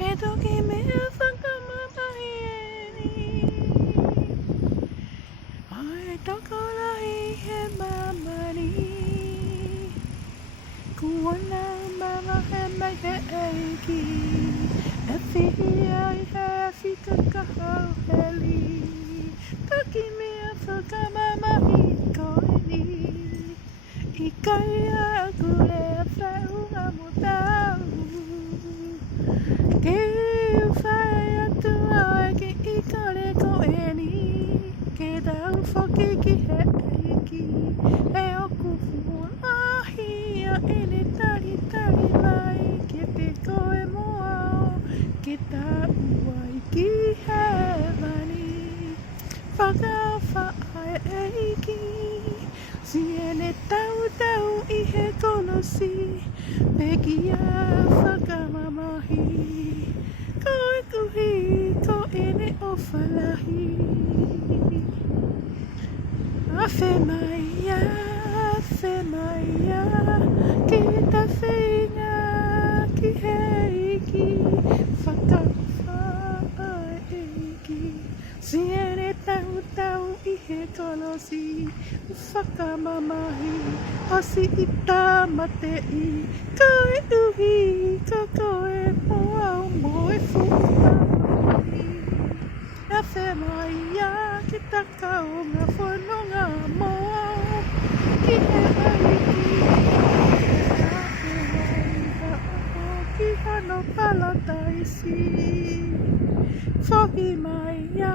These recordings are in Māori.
E toki mea whakamamahieni Ai takarahi he mamani Kuana mama he mai he eiki E whihi ai he whika kahau heli Toki mea whakamamahi koeni I kai a kure whaunga mo tau Ke whae atu ai ki I kare koeni Ke tau whoki ki he eiki E oku huahia e ne tari tari mai Ke te koe moao Ke tā uai ki he mani Whakau whaai eiki Si e ne tau tau I he kolosi Peki a whakamamahi Koe kuhi ko e ne o whalahi Awhe mai a Ki ta whinga ki he iki Whakawhaai eiki Si e ne tau tau I he kolosi Whakamamahi Hasi I tamate I Koe uhi ko koe moau moe futamamahi Awhe mai a ki ta kaunga whanonga moau Ki he aiki Ki hano palataisi Whoki mai a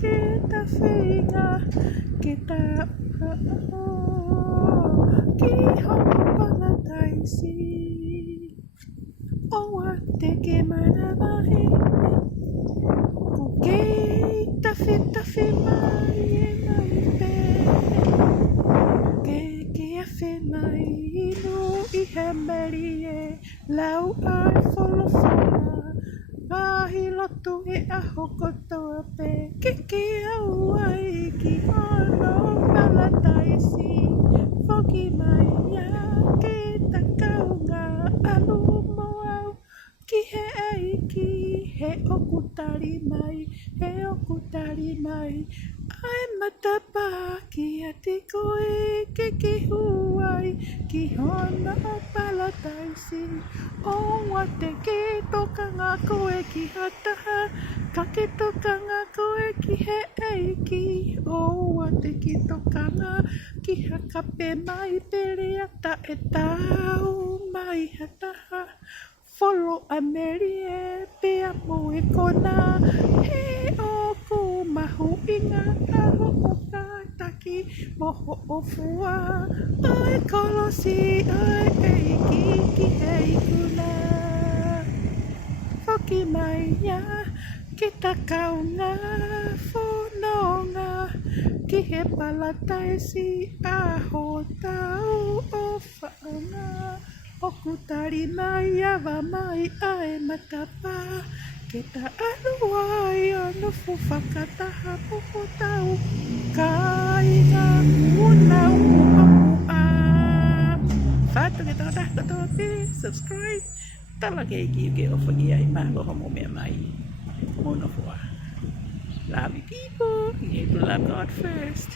Ki ta whinga Ki ta Ki hano palataisi Oa te ke mana mahi Ko kei tawhi mai e mai pe Ke awhi mai ino I he meri e Lau ai wholowhana Ngahi lotu e aho kotoa pe Ke au ai ki hono palataisi Whoki mai a ke takaunga alu moau Ki he eiki he okutari mai Ai matapa ki ati koe ke huai Ki hona palataisi Oa te ke tokanga koe ki hataha Ka ke tokanga koe ki he eiki Oa te ki tokanga ki hakape mai Periata e tau mai hataha Wholo a meri e pia mo e kona He oku mahu inga aho o kātaki Moho o fua Ai kolosi ai eiki ki hei kuna Whoki mai a ki ta kaunga whanonga Ki he palataisi aho tau o whaunga Okutari mai awa mai ae matapa Ke ta anu ai anu whakataha puho tau Kai ngā unau mua Whātu ke tātaka tōte, subscribe Tala ke iki uke o whaki ai māloha mo mea mai Mona fua Love you people, you need to love God first